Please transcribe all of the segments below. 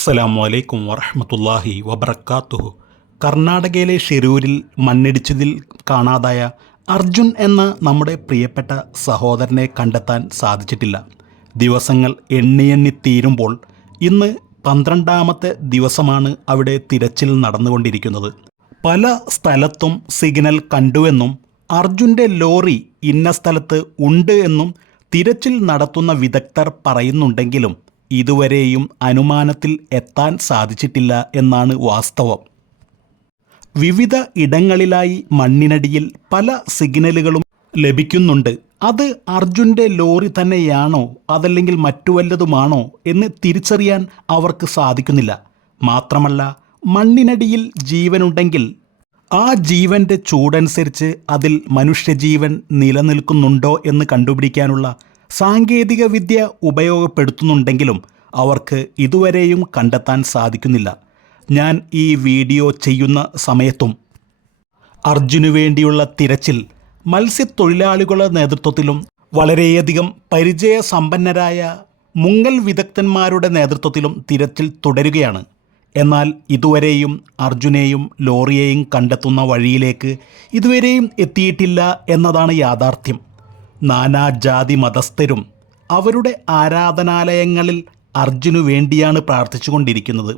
അസ്സലാമു അലൈക്കും വറഹമത്തല്ലാഹി വബർക്കാത്തുഹു കർണാടകയിലെ ഷിരൂരിൽ മണ്ണിടിച്ചതിൽ കാണാതായ അർജുൻ എന്ന നമ്മുടെ പ്രിയപ്പെട്ട സഹോദരനെ കണ്ടെത്താൻ സാധിച്ചിട്ടില്ല. ദിവസങ്ങൾ എണ്ണി എണ്ണി തീരുമ്പോൾ ഇന്ന് പന്ത്രണ്ടാമത്തെ ദിവസമാണ് അവിടെ തിരച്ചിൽ നടന്നുകൊണ്ടിരിക്കുന്നത്. പല സ്ഥലത്തും സിഗ്നൽ കണ്ടുവെന്നും അർജുന്റെ ലോറി ഇന്ന സ്ഥലത്ത് ഉണ്ട് എന്നും തിരച്ചിൽ നടത്തുന്ന വിദഗ്ധർ പറയുന്നുണ്ടെങ്കിലും ഇതുവരെയും അനുമാനത്തിൽ എത്താൻ സാധിച്ചിട്ടില്ല എന്നാണ് വാസ്തവം. വിവിധ ഇടങ്ങളിലായി മണ്ണിനടിയിൽ പല സിഗ്നലുകളും ലഭിക്കുന്നുണ്ട്. അത് അർജുന്റെ ലോറി തന്നെയാണോ അതല്ലെങ്കിൽ മറ്റു വല്ലതുമാണോ എന്ന് തിരിച്ചറിയാൻ അവർക്ക് സാധിക്കുന്നില്ല. മാത്രമല്ല മണ്ണിനടിയിൽ ജീവനുണ്ടെങ്കിൽ ആ ജീവന്റെ ചൂടനുസരിച്ച് അതിൽ മനുഷ്യജീവൻ നിലനിൽക്കുന്നുണ്ടോ എന്ന് കണ്ടുപിടിക്കാനുള്ള സാങ്കേതിക വിദ്യ ഉപയോഗപ്പെടുത്തുന്നുണ്ടെങ്കിലും അവർക്ക് ഇതുവരെയും കണ്ടെത്താൻ സാധിക്കുന്നില്ല. ഞാൻ ഈ വീഡിയോ ചെയ്യുന്ന സമയത്തും അർജുനു വേണ്ടിയുള്ള തിരച്ചിൽ മത്സ്യത്തൊഴിലാളികളുടെ നേതൃത്വത്തിലും വളരെയധികം പരിചയസമ്പന്നരായ മുങ്ങൽ വിദഗ്ധന്മാരുടെ നേതൃത്വത്തിലും തിരച്ചിൽ തുടരുകയാണ്. എന്നാൽ ഇതുവരെയും അർജുനെയും ലോറിയെയും കണ്ടെത്തുന്ന വഴിയിലേക്ക് ഇതുവരെയും എത്തിയിട്ടില്ല എന്നതാണ് യാഥാർത്ഥ്യം. നാനാജാതി മതസ്ഥരും അവരുടെ ആരാധനാലയങ്ങളിൽ അർജുനു വേണ്ടിയാണ് പ്രാർത്ഥിച്ചുകൊണ്ടിരിക്കുന്നത്.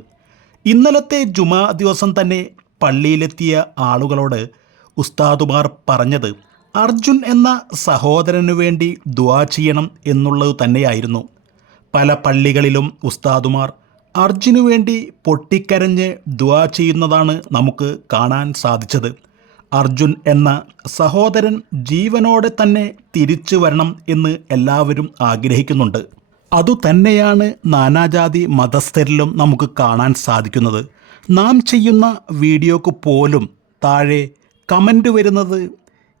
ഇന്നലത്തെ ജുമാ ദിവസം തന്നെ പള്ളിയിലെത്തിയ ആളുകളോട് ഉസ്താദുമാർ പറഞ്ഞത് അർജുൻ എന്ന സഹോദരനു വേണ്ടി ദുവാ ചെയ്യണം എന്നുള്ളത് തന്നെയായിരുന്നു. പല പള്ളികളിലും ഉസ്താദുമാർ അർജുനു വേണ്ടി പൊട്ടിക്കരഞ്ഞ് ദുവാ ചെയ്യുന്നതാണ് നമുക്ക് കാണാൻ സാധിച്ചത്. അർജുൻ എന്ന സഹോദരൻ ജീവനോടെ തന്നെ തിരിച്ചു വരണം എന്ന് എല്ലാവരും ആഗ്രഹിക്കുന്നുണ്ട്. അതുതന്നെയാണ് നാനാജാതി മതസ്ഥരിലും നമുക്ക് കാണാൻ സാധിക്കുന്നത്. നാം ചെയ്യുന്ന വീഡിയോക്ക് പോലും താഴെ കമന്റ് വരുന്നത്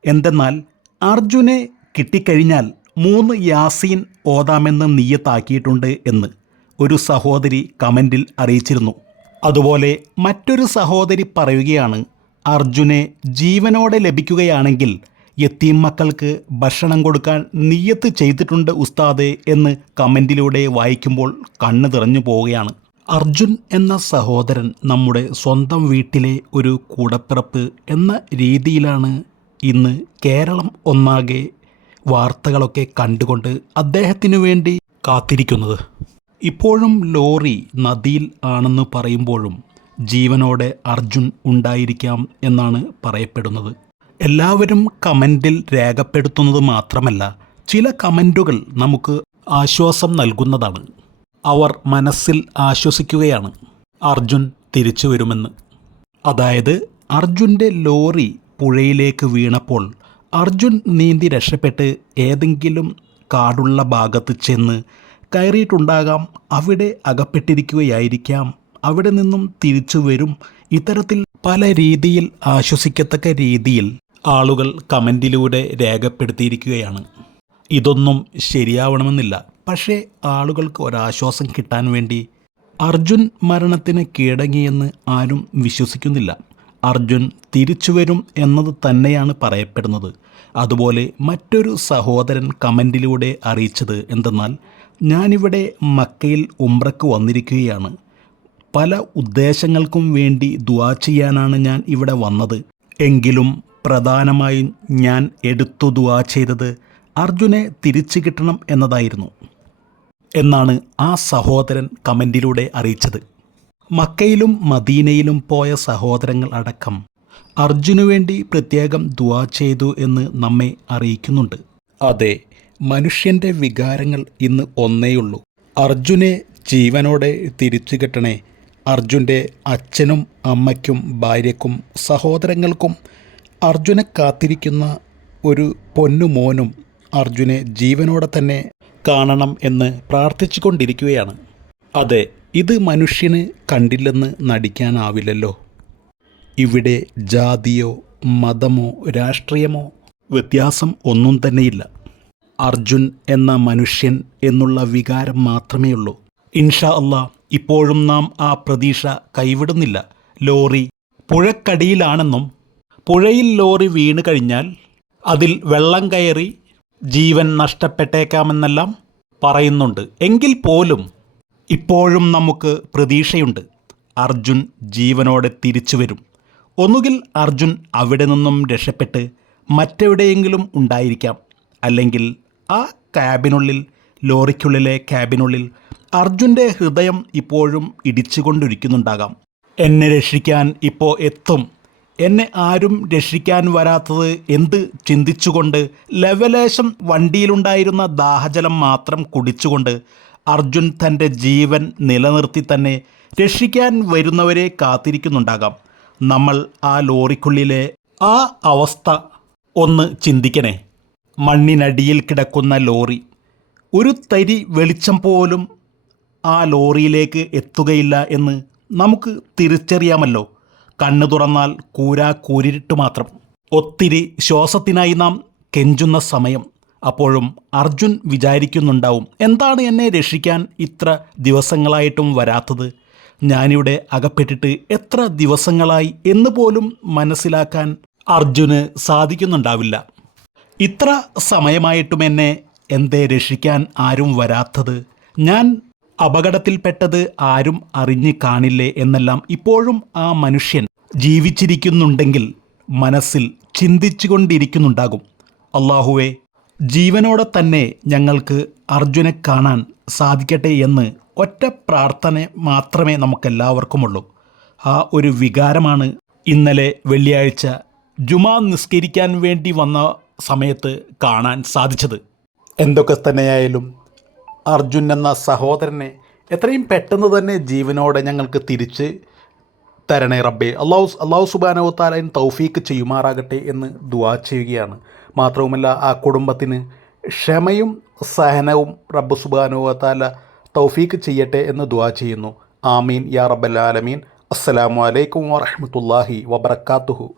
എന്തെന്നാൽ അർജുനെ കിട്ടിക്കഴിഞ്ഞാൽ മൂന്ന് യാസീൻ ഓതാമെന്ന് നീയത്താക്കിയിട്ടുണ്ട് എന്ന് ഒരു സഹോദരി കമന്റിൽ അറിയിച്ചിരുന്നു. അതുപോലെ മറ്റൊരു സഹോദരി പറയുകയാണ് അർജുനെ ജീവനോടെ ലഭിക്കുകയാണെങ്കിൽ യത്തീം മക്കൾക്ക് ഭക്ഷണം കൊടുക്കാൻ നിയ്യത്ത് ചെയ്തിട്ടുണ്ട് ഉസ്താദെ എന്ന് കമന്റിലൂടെ വായിക്കുമ്പോൾ കണ്ണു തിറഞ്ഞു പോവുകയാണ്. അർജുൻ എന്ന സഹോദരൻ നമ്മുടെ സ്വന്തം വീട്ടിലെ ഒരു കൂടപ്പിറപ്പ് എന്ന രീതിയിലാണ് ഇന്ന് കേരളം ഒന്നാകെ വാർത്തകളൊക്കെ കണ്ടുകൊണ്ട് അദ്ദേഹത്തിനു വേണ്ടി കാത്തിരിക്കുന്നത്. ഇപ്പോഴും ലോറി നദിയിൽ ആണെന്ന് പറയുമ്പോഴും ജീവനോടെ അർജുൻ ഉണ്ടായിരിക്കാം എന്നാണ് പറയപ്പെടുന്നത്. എല്ലാവരും കമന്റിൽ രേഖപ്പെടുത്തുന്നത് മാത്രമല്ല ചില കമന്റുകൾ നമുക്ക് ആശ്വാസം നൽകുന്നതാണ്. അവർ മനസ്സിൽ ആശ്വസിക്കുകയാണ്. അർജുൻ തിരിച്ചു വരുമെന്ന്. അതായത് അർജുന്റെ ലോറി പുഴയിലേക്ക് വീണപ്പോൾ അർജുൻ നീന്തി രക്ഷപ്പെട്ട് ഏതെങ്കിലും കാടുള്ള ഭാഗത്ത് ചെന്ന് കയറിയിട്ടുണ്ടാകാം അവിടെ അകപ്പെട്ടിരിക്കുകയായിരിക്കാം അവിടെ നിന്നും തിരിച്ചു വരും. ഇത്തരത്തിൽ പല രീതിയിൽ ആശ്വസിക്കത്തക്ക രീതിയിൽ ആളുകൾ കമന്റിലൂടെ രേഖപ്പെടുത്തിയിരിക്കുകയാണ്. ഇതൊന്നും ശരിയാവണമെന്നില്ല. പക്ഷേ ആളുകൾക്ക് ഒരാശ്വാസം കിട്ടാൻ വേണ്ടി അർജുൻ മരണത്തിന് കീഴടങ്ങിയെന്ന് ആരും വിശ്വസിക്കുന്നില്ല. അർജുൻ തിരിച്ചു വരും എന്നത് തന്നെയാണ് പറയപ്പെടുന്നത്. അതുപോലെ മറ്റൊരു സഹോദരൻ കമന്റിലൂടെ അറിയിച്ചത് എന്തെന്നാൽ ഞാനിവിടെ മക്കയിൽ ഉംറക്ക് വന്നിരിക്കുകയാണ്. പല ഉദ്ദേശങ്ങൾക്കും വേണ്ടി ദുവാ ചെയ്യാനാണ് ഞാൻ ഇവിടെ വന്നത്. എങ്കിലും പ്രധാനമായും ഞാൻ എടുത്തു ദുവാ ചെയ്തത് അർജുനെ തിരിച്ചു കിട്ടണം എന്നതായിരുന്നു. എന്നാണ് ആ സഹോദരൻ കമന്റിലൂടെ അറിയിച്ചത്. മക്കയിലും മദീനയിലും പോയ സഹോദരങ്ങൾ അടക്കം അർജുനു വേണ്ടി പ്രത്യേകം ദുവാ ചെയ്തു എന്ന് നമ്മെ അറിയിക്കുന്നുണ്ട്. അതെ മനുഷ്യന്റെ വികാരങ്ങൾ ഇന്ന് ഒന്നേയുള്ളൂ. അർജുനെ ജീവനോടെ തിരിച്ചു കിട്ടണേ അർജുന്റെ അച്ഛനും അമ്മയ്ക്കും ഭാര്യയ്ക്കും സഹോദരങ്ങൾക്കും അർജുനെ കാത്തിരിക്കുന്ന ഒരു പൊന്നുമോനും അർജുനെ ജീവനോടെ തന്നെ കാണണം എന്ന് പ്രാർത്ഥിച്ചുകൊണ്ടിരിക്കുകയാണ്. അതെ ഇത് മനുഷ്യന് കണ്ടില്ലെന്ന് നടിക്കാനാവില്ലല്ലോ. ഇവിടെ ജാതിയോ മതമോ രാഷ്ട്രീയമോ വ്യത്യാസം ഒന്നും തന്നെയില്ല. അർജുൻ എന്ന മനുഷ്യൻ എന്നുള്ള വികാരം മാത്രമേ ഉള്ളൂ ഇൻഷാ അല്ലാ ഇപ്പോഴും നാം ആ പ്രതീക്ഷ കൈവിടുന്നില്ല. ലോറി പുഴക്കടിയിലാണെന്നും പുഴയിൽ ലോറി വീണ് കഴിഞ്ഞാൽ അതിൽ വെള്ളം കയറി ജീവൻ നഷ്ടപ്പെട്ടേക്കാമെന്നെല്ലാം പറയുന്നുണ്ട്. എങ്കിൽ പോലും ഇപ്പോഴും നമുക്ക് പ്രതീക്ഷയുണ്ട്. അർജുൻ ജീവനോടെ തിരിച്ചു വരും. ഒന്നുകിൽ അർജുൻ അവിടെ നിന്നും രക്ഷപ്പെട്ട് മറ്റെവിടെയെങ്കിലും ഉണ്ടായിരിക്കാം. അല്ലെങ്കിൽ ആ ക്യാബിനുള്ളിൽ ലോറിക്കുള്ളിലെ ക്യാബിനുള്ളിൽ അർജുന്റെ ഹൃദയം ഇപ്പോഴും ഇടിച്ചുകൊണ്ടിരിക്കുന്നുണ്ടാകാം. എന്നെ രക്ഷിക്കാൻ ഇപ്പോൾ എത്തും. എന്നെ ആരും രക്ഷിക്കാൻ വരാത്തത് എന്ത് ചിന്തിച്ചുകൊണ്ട് ലവലേശം വണ്ടിയിലുണ്ടായിരുന്ന ദാഹജലം മാത്രം കുടിച്ചുകൊണ്ട് അർജുൻ തന്റെ ജീവൻ നിലനിർത്തി തന്നെ രക്ഷിക്കാൻ വരുന്നവരെ കാത്തിരിക്കുന്നുണ്ടാകാം. നമ്മൾ ആ ലോറിക്കുള്ളിലെ ആ അവസ്ഥ ഒന്ന് ചിന്തിക്കണേ. മണ്ണിനടിയിൽ കിടക്കുന്ന ലോറി. ഒരു തരി വെളിച്ചം പോലും ആ ലോറിയിലേക്ക് എത്തുകയില്ല എന്ന് നമുക്ക് തിരിച്ചറിയാമല്ലോ. കണ്ണു തുറന്നാൽ കൂരാ കൂരിട്ട് മാത്രം. ഒത്തിരി ശ്വാസത്തിനായി നാം കെഞ്ചുന്ന സമയം അപ്പോഴും അർജുൻ വിചാരിക്കുന്നുണ്ടാവും എന്താണ് എന്നെ രക്ഷിക്കാൻ ഇത്ര ദിവസങ്ങളായിട്ടും വരാത്തത്? ഞാനിവിടെ അകപ്പെട്ടിട്ട് എത്ര ദിവസങ്ങളായി എന്ന് പോലും മനസ്സിലാക്കാൻ അർജുന് സാധിക്കുന്നുണ്ടാവില്ല. ഇത്ര സമയമായിട്ടും എന്നെ എന്തേ രക്ഷിക്കാൻ ആരും വരാത്തത്? ഞാൻ അപകടത്തിൽപ്പെട്ടത് ആരും അറിഞ്ഞു കാണില്ലേ എന്നെല്ലാം ഇപ്പോഴും ആ മനുഷ്യൻ ജീവിച്ചിരിക്കുന്നുണ്ടെങ്കിൽ മനസ്സിൽ ചിന്തിച്ചുകൊണ്ടിരിക്കുന്നുണ്ടാകും. അള്ളാഹുവെ ജീവനോടെ തന്നെ ഞങ്ങൾക്ക് അർജുനെ കാണാൻ സാധിക്കട്ടെ എന്ന് ഒറ്റ പ്രാർത്ഥന മാത്രമേ നമുക്കെല്ലാവർക്കുമുള്ളൂ. ആ ഒരു വികാരമാണ് ഇന്നലെ വെള്ളിയാഴ്ച ജുമാ നിസ്കരിക്കാൻ വേണ്ടി വന്ന സമയത്ത് കാണാൻ സാധിച്ചത്. എന്തൊക്കെ തന്നെയായാലും അർജുൻ എന്ന സഹോദരനെ എത്രയും പെട്ടെന്ന് തന്നെ ജീവനോടെ ഞങ്ങൾക്ക് തിരിച്ച് തരണേ റബ്ബേ. അള്ളാഹു അള്ളാഹു സുബാനോ താലൻ തൗഫീക്ക് ചെയ്യുമാറാകട്ടെ എന്ന് ദുവാ ചെയ്യുകയാണ്. മാത്രവുമല്ല ആ കുടുംബത്തിന് ക്ഷമയും സഹനവും റബ്ബ് സുബാനോ താല തൗഫീക്ക് ചെയ്യട്ടെ എന്ന് ദുവാ ചെയ്യുന്നു. ആമീൻ. യാ റബ്ബൽ ആലമീൻ. അസ്സലാമു അലൈക്കും വറഹ്മത്തുള്ളാഹി വബറകാതുഹു.